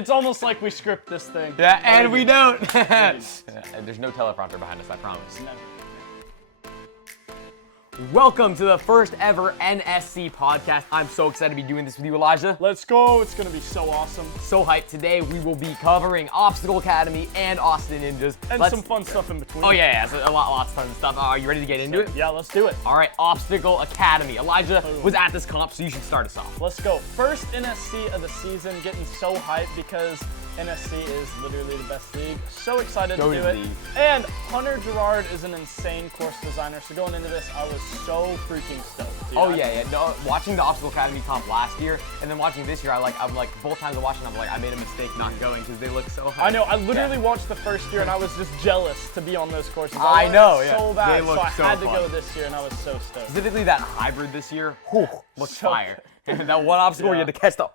It's almost like we script this thing. Yeah, and we don't. There's no teleprompter behind us, I promise. No. Welcome to the first ever NSC Podcast. I'm so excited to be doing this with you, Elijah. Let's go. It's going to be so awesome. So hyped. Today we will be covering Obstacle Academy and Austin Ninjas. And some fun stuff in between. Oh, yeah. So lots of fun stuff. Are you ready to get into it? Yeah, let's do it. All right, Obstacle Academy. Elijah was at this comp, so you should start us off. Let's go. First NSC of the season, getting so hyped because NSC is literally the best league. So excited to do it. And Hunter Gerard is an insane course designer. So going into this, I was so freaking stoked. Dude. Oh yeah. No, watching the Obstacle Academy comp last year and then watching this year, I'm like both times I watched it, I'm like, I made a mistake not going because they look so high. I know. I literally watched the first year and I was just jealous to be on those courses. I know. Yeah. So bad. They look so I had to fun. go this year and I was so stoked. Specifically that hybrid this year, looks So fire. That one obstacle where you had to catch the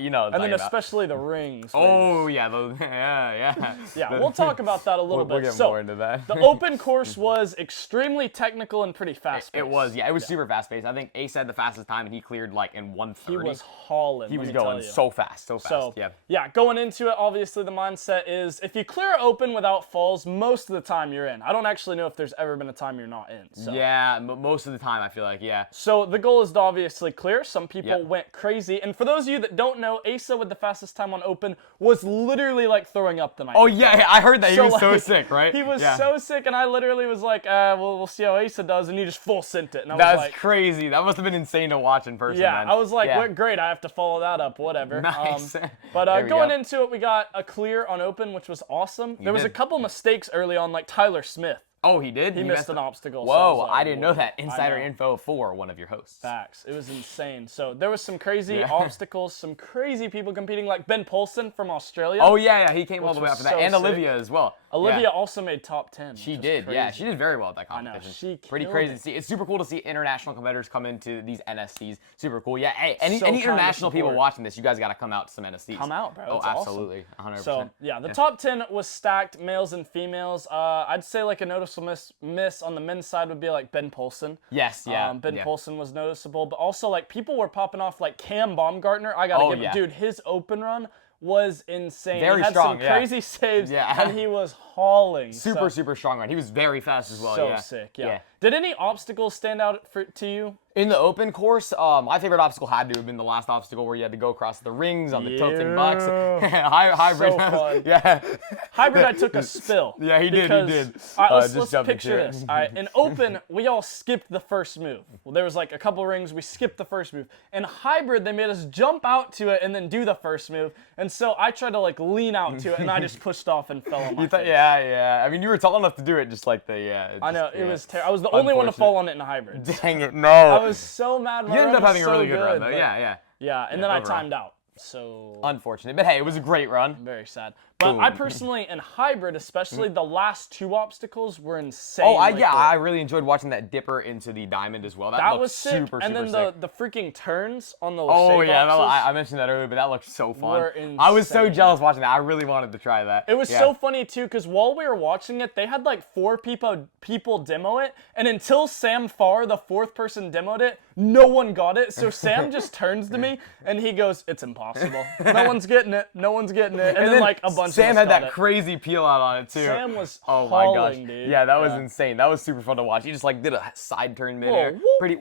you know. And then especially the rings. Oh yeah, yeah. Yeah, we'll talk about that a little bit. We'll get more into that. The open course was extremely technical and pretty fast-paced. It was, yeah. It was super fast-paced. I think Ace had the fastest time, and he cleared like in 1:30. He was hauling. He was going so fast. Yeah, going into it, obviously the mindset is if you clear open without falls, most of the time you're in. I don't actually know if there's ever been a time you're not in. So. Yeah, most of the time I feel like, yeah. So the goal is to obviously clear. Some people went crazy. And for those of you that don't know, Asa with the fastest time on open was literally like throwing up the night. Oh yeah, I heard that. He was so sick, right? He was so sick, and I literally was like, we'll see how Asa does, and he just full sent it. And I was That's like, crazy. That must have been insane to watch in person. Yeah, man. I was like, what, great, I have to follow that up, whatever. Nice. But going into it, we got a clear on open, which was awesome. There was a couple mistakes early on, like Tyler Smith. Oh, he did? He missed an obstacle. Whoa, so I didn't know that. Insider info for one of your hosts. Facts. It was insane. So there was some crazy obstacles, some crazy people competing, like Ben Polson from Australia. Oh, yeah, he came all the way up for that. so And sick. Olivia as well. Olivia also made top 10. She did, yeah. She did very well at that competition. I know, she pretty killed crazy it. to see. It's super cool to see international competitors come into these NSCs. Super cool. Yeah, hey, any kind of international people support. watching this, you guys got to come out to some NSCs. Come out, bro. Oh, It's absolutely. awesome. 100%. So, yeah, the top 10 was stacked, males and females. I'd say like a noticeable miss on the men's side would be like Ben Polson. Yes, yeah. Ben Polson was noticeable, but also like people were popping off like Cam Baumgartner. I gotta give him, dude, his open run was insane. Very he had strong, some crazy saves, and he was hauling. Super strong run. He was very fast as well, so sick, yeah. Did any obstacles stand out to you? In the open course, my favorite obstacle had to have been the last obstacle where you had to go across the rings on the tilting bucks. Hybrid. So fun. Yeah. Hybrid, I took a spill. Yeah, he did. All right, let's picture this. All right, in open, we all skipped the first move. Well, there was like a couple rings, we skipped the first move. In hybrid, they made us jump out to it and then do the first move. And so I tried to like lean out to it, and I just pushed off and fell on my face. Yeah. I mean, you were tall enough to do it, just like I know, it was terrible. I was the only one to fall on it in hybrid. Dang it, no. I was so mad. You ended up having a really good run, though. But, Yeah, and then I timed out. So unfortunate, but hey, it was a great run. Very sad. But I personally, in hybrid, especially the last two obstacles were insane. Oh, I really enjoyed watching that dipper into the diamond as well. That was sick. super and then sick. the freaking turns on the I mentioned that earlier, but that looked so fun. I was so jealous watching that. I really wanted to try that. It was so funny too, because while we were watching it, they had like 4 people demo it, and until Sam Farr, the 4th person, demoed it, no one got it. So Sam just turns to me and he goes, "It's impossible. No one's getting it. No one's getting it." And then like a bunch Sam of us had got that it. crazy peel out on it too. Sam was oh my gosh, dude. Yeah, that was insane. That was super fun to watch. He just like did a side turn midair. Pretty.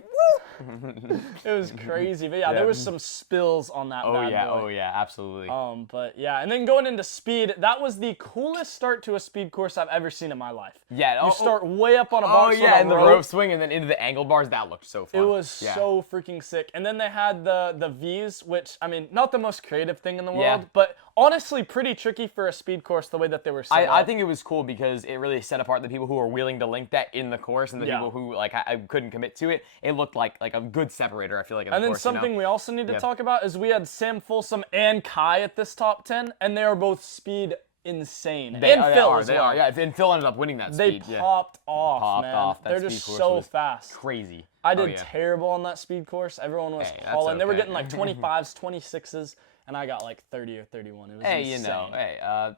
It was crazy, but there was some spills on that. Oh yeah, absolutely. But yeah, and then going into speed, that was the coolest start to a speed course I've ever seen in my life. Yeah, you start way up on a box. And the rope swing, and then into the angle bars. That looked so fun. It was so freaking sick. And then they had the V's, which I mean, not the most creative thing in the world, but honestly pretty tricky for a speed course the way that they were set up. I think it was cool because it really set apart the people who were willing to link that in the course and the people who like I couldn't commit to it. It looked like a good separator, I feel like, in the course. And then something we also need to talk about is we had Sam Folsom and Kai at this top 10, and they are both speed insane. They and Phil are, as they well. are. Yeah, and Phil ended up winning that speed. They popped off, man. They're just so fast. Crazy. I did terrible on that speed course. Everyone was hauling. They were getting like 25s, 26s, and I got like 30 or 31. It was insane.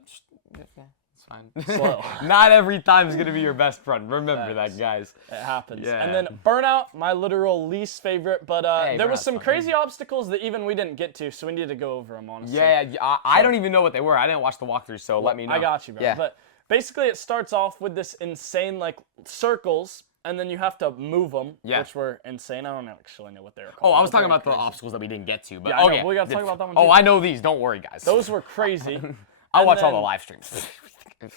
It's fine. Slow. Not every time is going to be your best friend. Remember Facts. that, guys. It happens. Yeah. And then Burnout, my literal least favorite, but there was Burnout's some fun. crazy obstacles that even we didn't get to, so we need to go over them, honestly. Yeah, I don't even know what they were. I didn't watch the walkthrough, so let me know. I got you, bro. Yeah. But basically, it starts off with this insane, like, circles, and then you have to move them, which were insane. I don't actually know what they were called. Oh, I was talking They were about the crazy. obstacles that we didn't get to. But Yeah, I know, but we got to talk about that one, too. Oh, I know these. Don't worry, guys. Those were crazy. I'll And watch all then- the live streams.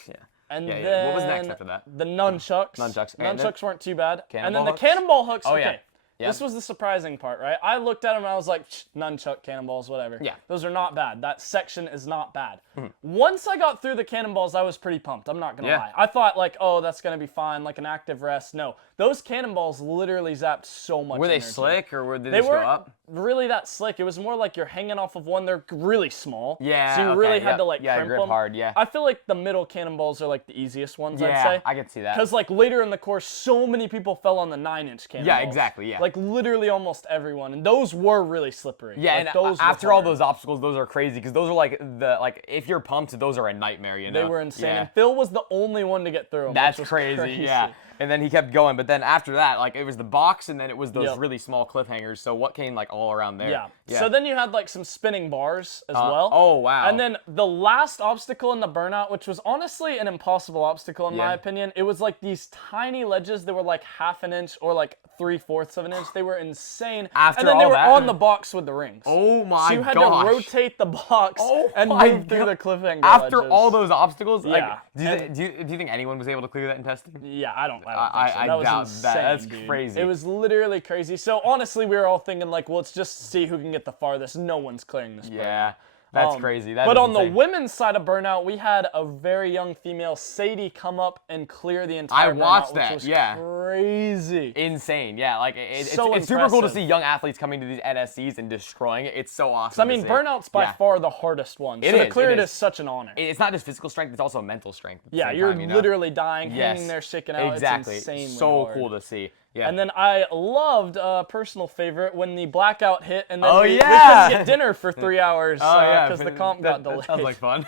Yeah. And Yeah, then yeah. What was next after that? The nunchucks. Nunchucks. And then- Nunchucks weren't too bad. And Cannonball then the hooks? cannonball hooks. Oh, okay. yeah. Yep. This was the surprising part, right? I looked at them and I was like, nunchuck, cannonballs, whatever. Yeah. Those are not bad. That section is not bad. Once I got through the cannonballs, I was pretty pumped. I'm not going to lie. I thought, like, oh, that's going to be fine, like an active rest. No. Those cannonballs literally zapped so much Were they energy. slick, or did they They just go weren't up? really that slick. It was more like you're hanging off of one. They're really small. Yeah, So you okay, really had to, like, yeah, crimp grip them. hard, yeah. I feel like the middle cannonballs are, like, the easiest ones, I'd Yeah, say. I can see that. Because, like, later in the course, so many people fell on the 9-inch cannonballs. Yeah, exactly, yeah. Like, literally almost everyone. And those were really slippery. Yeah, like, and those were after all hard. those obstacles, those are crazy because those are like if you're pumped, those are a nightmare, you know. They were insane. Yeah. And Phil was the only one to get through them. That's which was crazy, yeah. And then he kept going, but then after that, like it was the box, and then it was those Yep. really small cliffhangers. So what came like all around there? Yeah. So then you had like some spinning bars as well. Oh wow. And then the last obstacle in the burnout, which was honestly an impossible obstacle in my Yeah. opinion, it was like these tiny ledges that were like half an inch or like 3/4 of an inch. They were insane. After and then they all were that? on the box with the rings. Oh my So you had gosh. to rotate the box Oh and my move through God. the cliffhanger After ledges. all those obstacles, like, Yeah. do you think anyone was able to clear that in testing? Yeah, I don't think so. I That was doubt insane, that. That's dude. crazy. It was literally crazy. So honestly, we were all thinking like, well, let's just see who can get the farthest. No one's clearing this. Yeah, that's crazy. That But is on the insane. women's side of Burnout, we had a very young female, Sadie, come up and clear the entire I watched Burnout, that, which was yeah. crazy. Insane, yeah. Like So it's super cool to impressive. see young athletes coming to these NSCs and destroying it. It's so awesome. I mean, to see. Burnout's by Yeah. far the hardest one. So It to is, clear it it is. is such an honor. It's not just physical strength; it's also mental strength. At the Yeah, same you're time, you know? literally dying, Yes. hanging there, shaking out. Exactly. It's insanely So hard. cool to see. Yeah. And then I loved personal favorite when the blackout hit, and then Oh, we yeah. couldn't get dinner for 3 hours because the comp got delayed. That sounds like fun.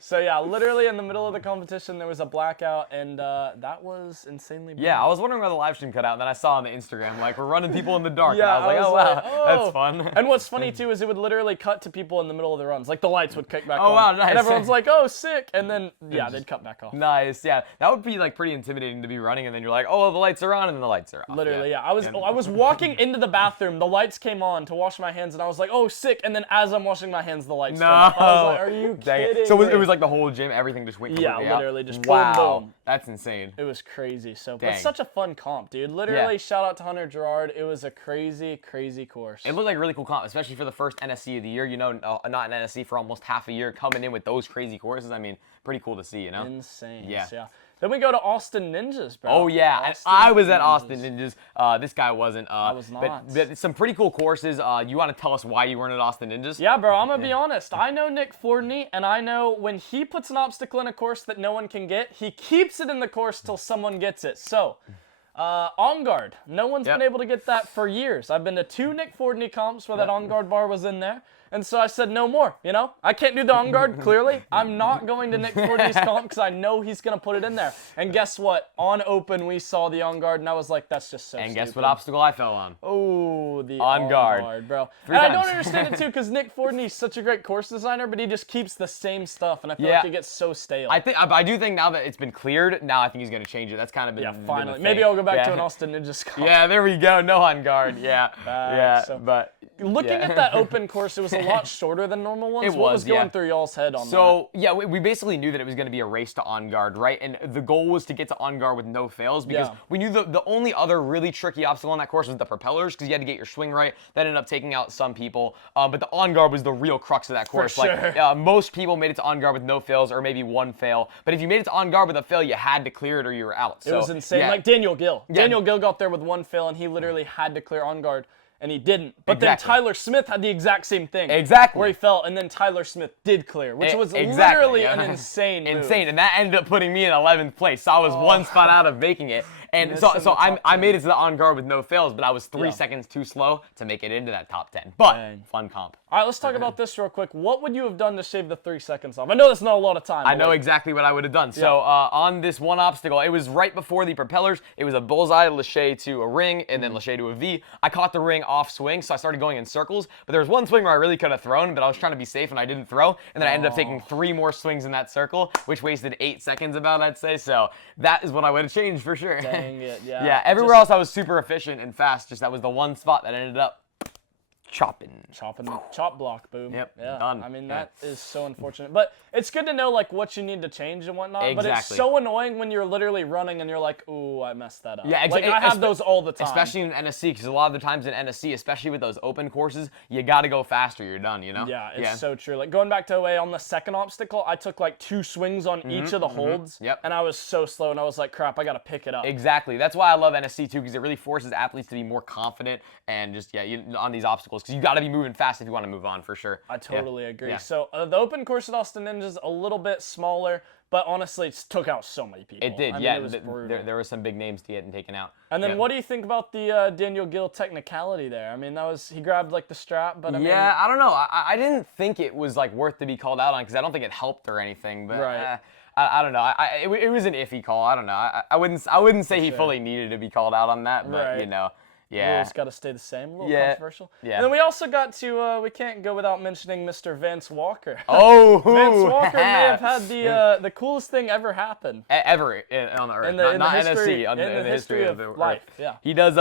So yeah, literally in the middle of the competition, there was a blackout, and that was insanely. Yeah, I was wondering why the live stream cut out, and then I saw on the Instagram like we're running people in the dark. Yeah, and I was like, oh wow, oh. that's fun. And what's funny too is it would literally cut to people in the middle of the runs, like the lights would kick back on. Oh, wow, nice. And everyone's like, "Oh, sick!" And then yeah, they'd cut back off. Nice, yeah. That would be like pretty intimidating to be running, and then you're like, oh, the lights are on, and then the lights are off. Literally, yeah. I was walking into the bathroom, the lights came on to wash my hands, and I was like, "Oh, sick!" And then as I'm washing my hands, the lights turned off. I was like, "Are you Dang it. kidding?" So me? it was like the whole gym, everything just went Yeah, completely out? literally just wow. boom, boom. That's insane. It was crazy. So, but Dang. such a fun comp, dude. Literally, shout out to Hunter Gerard. It was a crazy, crazy course. It looked like a really cool comp, especially for the first NSC of the year. You know, not an NSC for almost half a year, coming in with those crazy courses. I mean, pretty cool to see, you know? Insane. Yeah. Yeah. Then we go to Austin Ninjas, bro. Oh yeah, and I was at Austin Ninjas. This guy wasn't. I was not. But some pretty cool courses. You want to tell us why you weren't at Austin Ninjas? Yeah, bro, I'm going to be honest. I know Nick Fordney, and I know when he puts an obstacle in a course that no one can get, he keeps it in the course till someone gets it. So, on guard. No one's been able to get that for years. I've been to 2 Nick Fordney comps where that on guard bar was in there. And so I said, no more, you know? I can't do the on guard, clearly. I'm not going to Nick Fordney's comp because I know he's going to put it in there. And guess what? On open, we saw the on guard, and I was like, that's just so And stupid. guess what obstacle I fell on? Oh, the On guard. bro. Three And I times. don't understand it too, because Nick Fordney's such a great course designer, but he just keeps the same stuff, and I feel Yeah. like it gets so stale. I do think now that it's been cleared, now I think he's gonna change it. That's kind of been yeah, been finally. the Maybe thing. I'll go back Yeah. to an Austin Ninjas comp. Yeah, there we go. No on guard. Yeah, yeah. so- But Looking yeah. at that open course, it was a lot shorter than normal ones. It What was, was going yeah. through y'all's head on that? So, yeah, we basically knew that it was going to be a race to on guard, right? And the goal was to get to on guard with no fails because Yeah. we knew the only other really tricky obstacle on that course was the propellers because you had to get your swing right. That ended up taking out some people. But the on guard was the real crux of that course. sure. Like, most people made it to on guard with no fails or maybe one fail. But if you made it to on guard with a fail, you had to clear it or you were out. It was insane. Yeah. Like Daniel Gill. Yeah. Daniel Gill got there with one fail, and he literally had to clear on guard, and he didn't. But Exactly. then Tyler Smith had the exact same thing. Exactly. Where he fell, and then Tyler Smith did clear, which was Exactly, literally yeah. an insane move. Insane, and that ended up putting me in 11th place. So I was one spot out of making it. And Missing so the top I 10. made it to the on guard with no fails, but I was 3 Yeah. seconds too slow to make it into that top 10. But Dang. fun comp. All right, let's talk about this real quick. What would you have done to shave the 3 seconds off? I know that's not a lot of time. I but know like, exactly what I would have done. So on this one obstacle, it was right before the propellers. It was a bullseye, lâché to a ring, and then lâché to a V. I caught the ring off swing, so I started going in circles. But there was one swing where I really could have thrown, but I was trying to be safe and I didn't throw. And then I ended up taking 3 more swings in that circle, which wasted 8 seconds about, I'd say. So that is what I would have changed for sure. Dang it, yeah. Yeah, everywhere else I was super efficient and fast. Just that was the one spot that ended up chopping. Chop block, boom. Yep, yeah. done. I mean, Yeah. that is so unfortunate. But it's good to know, like, what you need to change and whatnot. But it's Exactly. so annoying when you're literally running and you're like, ooh, I messed that up. Yeah, like, I have those all the time. Especially in NSC, because a lot of the times in NSC, especially with those open courses, you got to go faster. You're done, you know? Yeah, it's so true. Like, going back to OA, on the second obstacle, I took, like, 2 swings on each of the holds. Yep. And I was so slow, and I was like, crap, I got to pick it up. Exactly. That's why I love NSC too, because it really forces athletes to be more confident and just on these obstacles, because you got to be moving fast if you want to move on for sure. I totally agree. Yeah. So the open course at Austin Ninja is a little bit smaller, but honestly, it took out so many people. It did, I mean, yeah. it was brutal. There were some big names getting taken out. And then Yeah. what do you think about the Daniel Gill technicality there? I mean, he grabbed like the strap, but I mean, Yeah, I don't know. I didn't think it was like worth to be called out on, because I don't think it helped or anything. But Right. I don't know. It was an iffy call. I don't know. I wouldn't say he sure. fully needed to be called out on that, but Right. you know. Yeah. rules got to stay the same. A little Yeah. controversial. Yeah. And then we also got to, we can't go without mentioning Mr. Vance Walker. Oh, Vince Walker may have had the coolest thing ever happen. Ever on the earth, In the not history- NSC, in the history of the life, earth. yeah. He does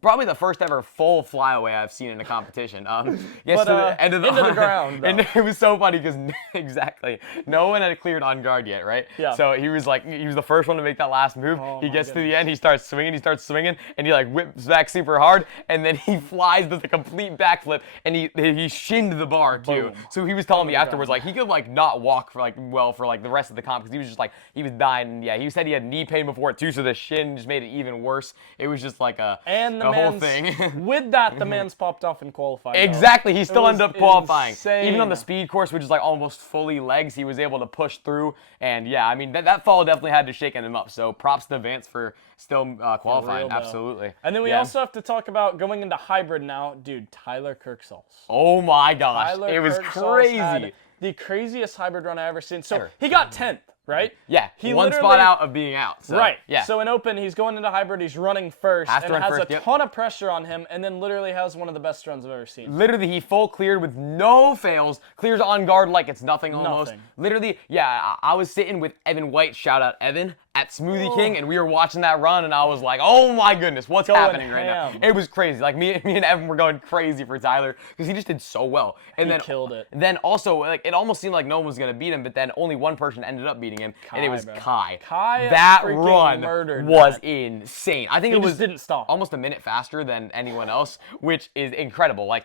probably the first ever full flyaway I've seen in a competition. Gets But, to the end of the into the ground, and though. it was so funny because exactly no one had cleared on guard yet, right? Yeah. So he was the first one to make that last move. Oh, He my gets to the end, he starts swinging, and he like whips back super hard, and then he flies with a complete backflip, and he shinned the bar too. Boom. So he was telling me Oh my afterwards, God. like he could like not walk for the rest of the comp, because he was just like he was dying. And yeah, he said he had knee pain before it too, so the shin just made it even worse. It was just like a whole thing. With that, the man's popped off in qualifying. though. Exactly, he still was ended up qualifying. insane. Even on the speed course, which is like almost fully legs, he was able to push through. And yeah, I mean that fall definitely had to shaken him up. So props to Vance for still qualifying. though. Absolutely. And then we also have to talk about going into hybrid now. Dude, Tyler Kirksall. Oh my gosh, Tyler it was Kirksall crazy. had the craziest hybrid run I've ever seen. So Ever. he got 10th, right? Yeah, He one literally- spot out of being out. So, Right. Yeah. So in open, he's going into hybrid. He's running first, Has to and run has first, a yep. ton of pressure on him, and then literally has one of the best runs I've ever seen. Literally, he full cleared with no fails, clears on guard like it's nothing almost. Nothing. Literally, yeah, I was sitting with Evan White, shout out Evan, at Smoothie Oh. King, and we were watching that run, and I was like, oh my goodness, what's Going happening right now? ham. It was crazy. Like, me and Evan were going crazy for Tyler, because he just did so well. And He then killed it. Then also, like, it almost seemed like no one was going to beat him, but then only one person ended up beating him, and it was bro. Kai. Kai That freaking run murdered was that. insane. I think He it was just didn't stop. almost a minute faster than anyone else, which is incredible. Like,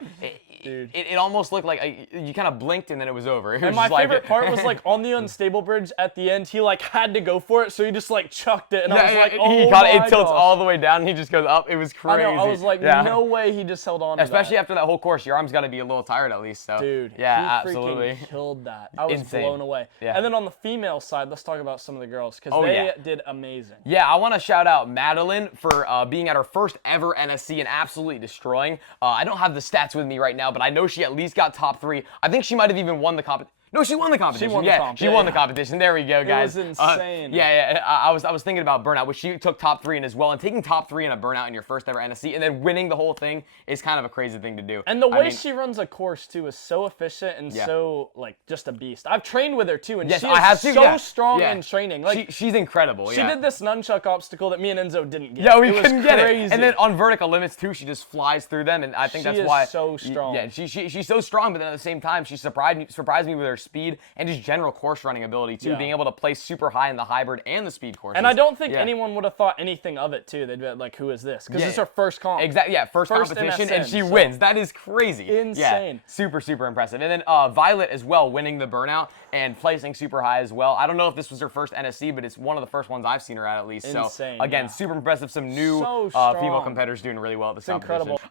Dude. it almost looked like you kind of blinked and then it was over. It was And my just like- favorite part was like on the unstable bridge at the end, he like had to go for it, so he just like chucked it, and I was like, oh he caught it. my It tilts gosh. all the way down, and he just goes up. It was I crazy. know. I was like, Yeah. no way he just held on to Especially that. after that whole course, your arm's got to be a little tired at least. So Dude, yeah, he absolutely. freaking killed that. I was Insane. blown away. Yeah. And then on the female side, let's talk about some of the girls, because Oh, they yeah. did amazing. Yeah, I want to shout out Madeline for being at her first ever NSC and absolutely destroying. I don't have the stats with me right now, but I know she at least got top 3. I think she might have even won the competition. No, she won the competition. won the yeah, comp. she Yeah, won yeah. the competition. There we go, guys. was insane. I was thinking about burnout, which she took top 3 in as well. And taking top 3 in a burnout in your first ever NSC and then winning the whole thing is kind of a crazy thing to do. And the I way mean, she runs a course too is so efficient and Yeah. so like just a beast. I've trained with her too, and yes, she I is have too. so yeah. strong Yeah. in training. Like she's incredible. she yeah. did this nunchuck obstacle that me and Enzo didn't get. Yeah, we it was couldn't get it. crazy. And then on vertical limits too, she just flies through them, and I think She that's is why. so strong. Yeah, she's so strong, but then at the same time, she surprised me with her speed and just general course running ability too, Yeah. being able to place super high in the hybrid and the speed courses. And I don't think Yeah. anyone would have thought anything of it too. They'd be like, "Who is this?" Because Yeah. it's her first comp. Exactly. Yeah, first First competition, and MSN, she so- wins. That is crazy. Insane. Yeah, super, super impressive. And then Violet as well, winning the burnout and placing super high as well. I don't know if this was her first NSC, but it's one of the first ones I've seen her at least. Insane, So again, yeah. super impressive. Some new So female strong. competitors doing really well at this competition. incredible.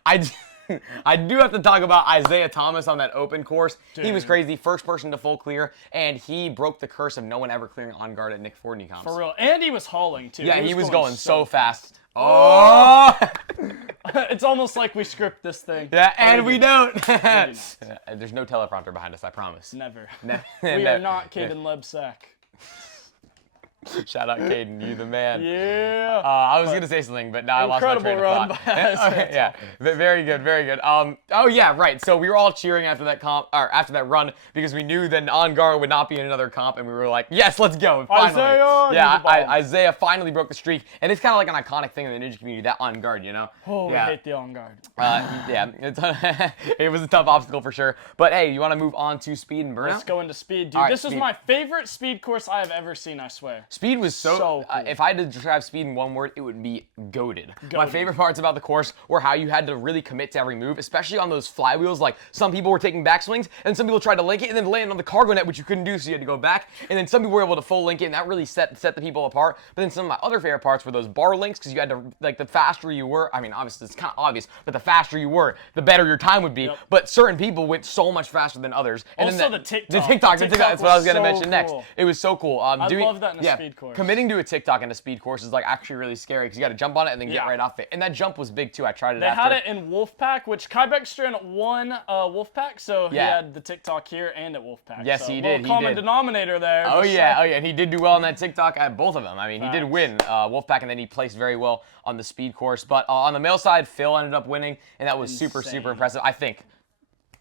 I do have to talk about Isaiah Thomas on that open course. Dude. He was crazy. First person to full clear, and he broke the curse of no one ever clearing on guard at Nick Ford comps. For real. And he was hauling, too. Yeah, he was going so fast. Oh! It's almost like we script this thing. Yeah, and we don't. do There's no teleprompter behind us, I promise. Never. We are not Caden Lebsack. Shout out Caden, you the man. Yeah. I was gonna say something, but now I lost my train of thought. Incredible run by Okay, yeah, very good, very good. Oh yeah, right. So we were all cheering after that after that run because we knew that On Guard would not be in another comp, and we were like, yes, let's go. Finally. Isaiah, yeah, Isaiah finally broke the streak, and it's kind of like an iconic thing in the ninja community, that On Guard, you know. Oh, yeah. we hate the On Guard. Yeah, it was a tough obstacle for sure. But hey, you want to move on to speed and burnout? Let's go into speed, dude. All right, this is speed. my favorite speed course I have ever seen, I swear. Speed was so cool. if I had to describe speed in one word, it would be goated. My favorite parts about the course were how you had to really commit to every move, especially on those flywheels. Like, some people were taking backswings, and some people tried to link it and then land on the cargo net, which you couldn't do, so you had to go back. And then some people were able to full link it, and that really set the people apart. But then some of my other favorite parts were those bar links, because you had to, like, the faster you were, I mean, obviously it's kind of obvious, but the faster you were, the better your time would be. Yep. But certain people went so much faster than others. And Also, then the TikTok. The TikTok, that's what I was going to mention next. Cool. It was so cool. I love that in a speed course. Committing to a TikTok in a speed course is like actually really scary because you got to jump on it and then get right off it. And that jump was big too. I tried it They after. had it in Wolfpack, which Kai Beckstrand won Wolfpack, so he had the TikTok here and at Wolfpack. Yes, so he did. Common denominator there. Oh yeah, and he did do well on that TikTok at both of them. I mean, he did win Wolfpack, and then he placed very well on the speed course. But on the male side, Phil ended up winning, and that was super impressive. I think.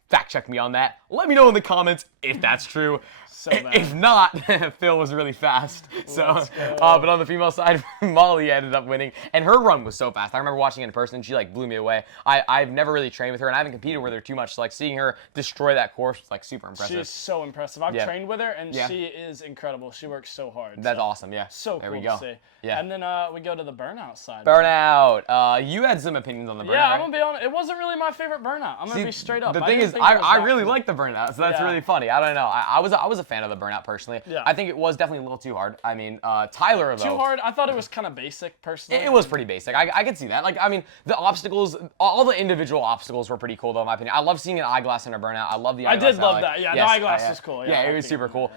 Fact check me on that. Let me know in the comments if that's true. So bad. If not, Phil was really fast. So, but on the female side, Molly ended up winning, and her run was so fast. I remember watching it in person, and she like blew me away. I've never really trained with her, and I haven't competed with her too much. So, like, seeing her destroy that course was like super impressive. She's so impressive. I've trained with her, and she is incredible. She works so hard. That's awesome. Yeah. So there cool we go. to see. Yeah. And then we go to the burnout side. Burnout. You had some opinions on the burnout. Yeah, right? I'm gonna be honest. It wasn't really my favorite burnout. I'm gonna be straight up. The thing is, I really like the burnout, so that's really funny. I don't know. I was a fan of the burnout personally. Yeah. I think it was definitely a little too hard. I mean, Tyler though. Too hard? I thought it was kind of basic, personally. It was pretty basic. I could see that. Like, I mean, the obstacles, all the individual obstacles were pretty cool though, in my opinion. I love seeing an eyeglass in a burnout. I love the eyeglass. I did love that. Yeah, the eyeglass was cool. Yeah, it was super cool.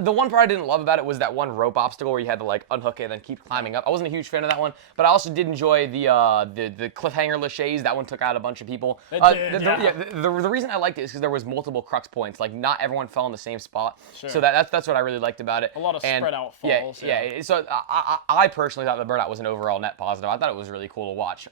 The one part I didn't love about it was that one rope obstacle where you had to like unhook it and then keep climbing up. I wasn't a huge fan of that one, but I also did enjoy the cliffhanger laches. That one took out a bunch of people. The reason I liked it is because there was multiple crux points. Like, not everyone fell in the same spot. Sure. So that's what I really liked about it. A lot of spread out falls. Yeah. So I personally thought the burnout was an overall net positive. I thought it was really cool to watch.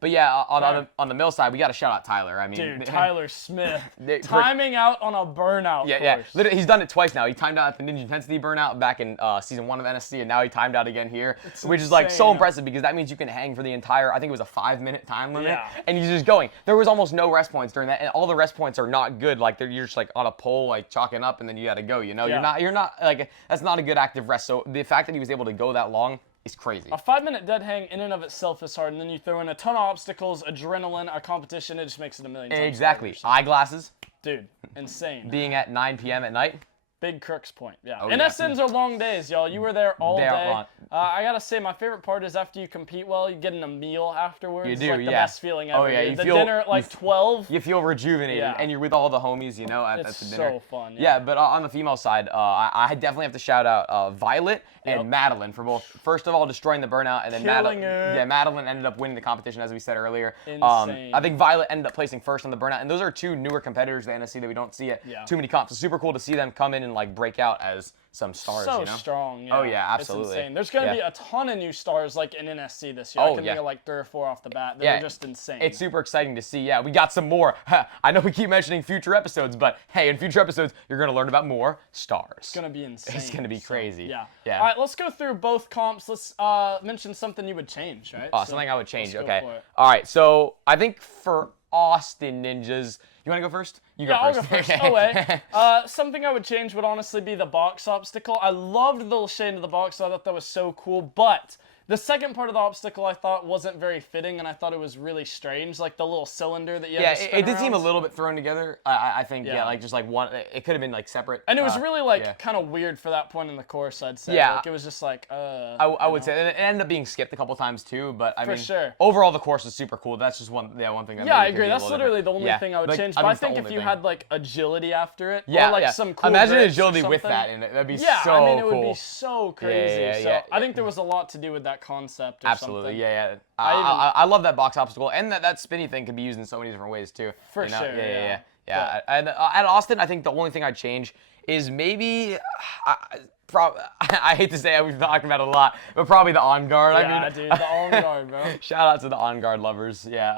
But yeah, on the mill side, we got to shout out Tyler. I mean, dude, Tyler Smith timing out on a burnout course. Yeah. Literally, he's done it twice now. He timed out at the Ninja Intensity burnout back in season 1 of NSC, and now he timed out again here, which is like so impressive because that means you can hang for the entire, I think it was a 5-minute time limit, and he's just going. There was almost no rest points during that, and all the rest points are not good. Like, you're just like on a pole, like chalking up, and then you got to go. You know, you're not like, that's not a good active rest. So the fact that he was able to go that long is crazy. A 5-minute dead hang in and of itself is hard, and then you throw in a ton of obstacals, adrenaline, a competition, it just makes it a million times Exactly. harder. Eyeglasses. Dude, insane. Being at 9 p.m. at night. Big Crooks Point, yeah. Oh, NSNs are long days, y'all. You were there all They are day. long. I gotta say, my favorite part is after you compete well, you getting a meal afterwards. You do, it's like the best feeling ever. Oh, yeah, dude. you The feel- dinner at like 12. You feel rejuvenated, and you're with all the homies, you know, at the dinner. So fun. Yeah, but on the female side, I definitely have to shout out Violet and Madeline for both. First of all, destroying the burnout, and then Madeline ended up winning the competition, as we said earlier. Insane. I think Violet ended up placing first on the burnout, and those are two newer competitors to NSC that we don't see at too many comps. It's super cool to see them come in and like break out as some stars. So you know? strong. Yeah. Oh yeah, absolutely. It's insane. There's gonna be a ton of new stars like in NSC this year. I can think of like 3 or 4 off the bat. They're just insane. It's super exciting to see. Yeah, we got some more. I know we keep mentioning future episodes, but hey, in future episodes, you're gonna learn about more stars. It's gonna be insane. It's gonna be crazy. Yeah. Yeah. All right, let's go through both comps. Let's mention something you would change, right? Oh, something I would change. let's go Okay. for it. All right. So I think for Austin Ninjas, you want to go first? You go I'll first. go first. Oh, wait. Something I would change would honestly be the box obstacle. I loved the shade of the box. I thought that was so cool, but The second part of the obstacle I thought wasn't very fitting, and I thought it was really strange, like the little cylinder that you had to spin it did seem a around. little bit thrown together. I think, Yeah. like just like one, it could have been like separate. And it was really like yeah. kind of weird for that point in the course, I'd say. Yeah. Like it was just like, I would say, and it ended up being skipped a couple times too. But I mean, sure. overall the course is super cool. That's just one thing. Yeah, I agree. That's literally the only thing I would change. But I it's the think if only you thing. had like agility after it, Yeah, or like yeah. some cool Imagine grips or agility with something. that in it. That'd be Yeah, so I mean, it would cool. be so crazy. yeah, so yeah, I think there was a lot to do with that concept or Absolutely, something. yeah. I love that box obstacle, and that spinny thing can be used in so many different ways too. For you know? sure, Yeah. yeah. And at Austin, I think the only thing I'd change is maybe, I hate to say it, we've talked about it a lot, but probably the on guard. Yeah, I mean, dude, the on guard, bro. Shout out to the on guard lovers. Yeah.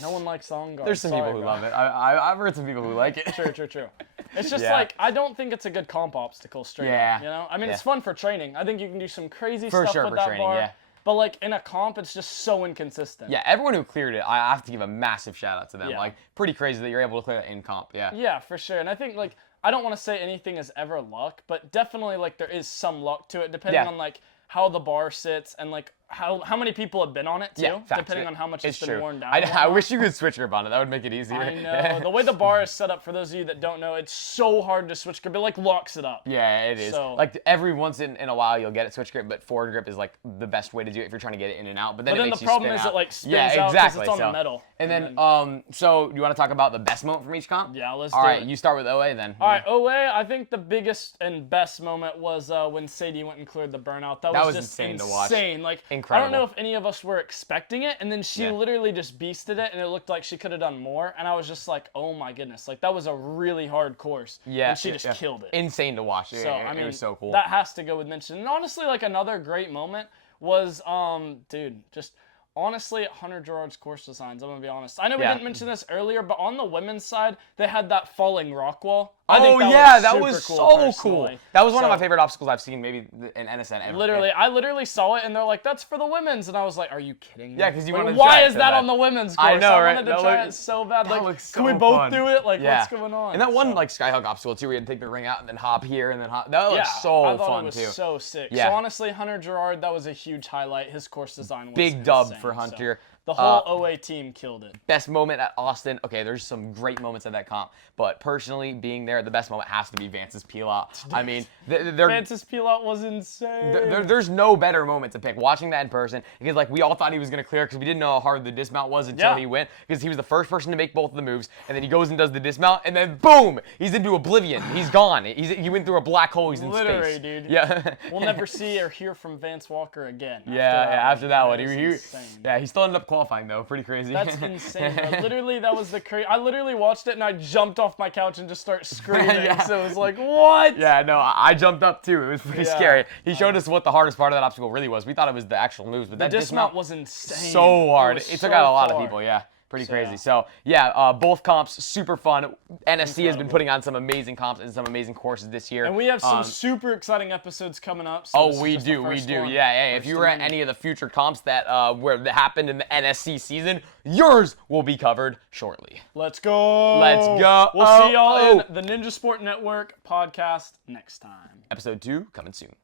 No one likes the on guard. There's some people who love it. I've heard some people who like it. True. It's just Yeah. like, I don't think it's a good comp obstacle straight Yeah. up, you know? I mean, Yeah. it's fun for training. I think you can do some crazy For stuff sure, with for that training, bar. yeah. But like in a comp, it's just so inconsistent. Yeah, everyone who cleared it, I have to give a massive shout out to them. Yeah. Like, pretty crazy that you're able to clear that in comp. Yeah. Yeah, for sure. And I think like, I don't want to say anything is ever luck, but definitely like there is some luck to it depending Yeah. on like how the bar sits and like how many people have been on it too, Yeah, facts. depending on how much it's been true. worn down. I and whatnot. wish you could switch grip on it. That would make it easier. I know. The way the bar is set up, for those of you that don't know, it's so hard to switch grip. It like locks it up. Yeah, it is. So- Like every once in a while you'll get it switch grip, but forward grip is like the best way to do it if you're trying to get it in and out. But then, But then it makes the you problem spin is out. it like spins yeah, out 'cause exactly. it's on the So- metal. And then, so you want to talk about the best moment from each comp? Yeah, let's All do right, it. you start with OA then. All right, OA, I think the biggest and best moment was when Sadie went and cleared the burnout. That was was just insane to watch. Like, I Incredible. don't know if any of us were expecting it, and then she Yeah. literally just beasted it, and it looked like she could have done more. And I was just like, oh my goodness, like that was a really hard course. Yeah, and she just killed it. Insane to watch. So I mean, it was so cool. That has to go with mention. And honestly, like another great moment was, dude, just. Honestly, Hunter Gerard's course designs, I'm going to be honest. I know we Yeah. didn't mention this earlier, but on the women's side, they had that falling rock wall. Oh that yeah, was that super was cool, so cool. personally. That was one of So- my favorite obstacles I've seen, maybe in NSN ever. Literally, Yeah. I literally saw it, and they're like, "That's for the women's," and I was like, "Are you kidding me?" Yeah, 'cause you Like, wanted to why try it is so that bad. on the women's course? I know, right? wanted to That try looks- it so bad. that Like, looks can we so both fun. do it? Like, Yeah. what's going on? And that one So- like skyhook obstacle too, where you had to take the ring out and then hop here and then hop. That was yeah, so I thought fun it was too. so sick. Yeah. So honestly, Hunter Gerard, that was a huge highlight. His course design was Big dub insane. for So Hunter. the whole OA team killed it. Best moment at Austin. Okay, there's some great moments at that comp, but personally, being there, the best moment has to be Vance's peel out. I mean, Vance's peel out was insane. there's no better moment to pick. Watching that in person, because like we all thought he was gonna clear because we didn't know how hard the dismount was until Yeah. he went, because he was the first person to make both of the moves, and then he goes and does the dismount, and then boom, he's into oblivion. He's gone. He went through a black hole. He's in Literally, space. dude. Yeah. We'll never see or hear from Vance Walker again. After that one, That he was insane. he still ended up qualifying though. Pretty crazy. That's insane, bro. Literally, that was the crazy. I literally watched it and I jumped off my couch and just started screaming. Yeah. So it was like, what? Yeah, no, I jumped up too. It was pretty Yeah. scary. He showed us what the hardest part of that obstacle really was. We thought it was the actual moves, but The that dismount was insane. so hard. was It took so out a lot far. of people. Yeah, pretty crazy. yeah. So yeah, both comps super fun. NSC has been Incredible. putting on some amazing comps and some amazing courses this year. And we have some super exciting episodes coming up. So this Oh, is we just the do, we first do. one. Yeah, hey, if First you were at of many. any of the future comps that that happened in the NSC season, yours will be covered shortly. Let's go. Let's go. We'll see y'all Oh. in the Ninja Sport Network podcast next time. Episode 2 coming soon.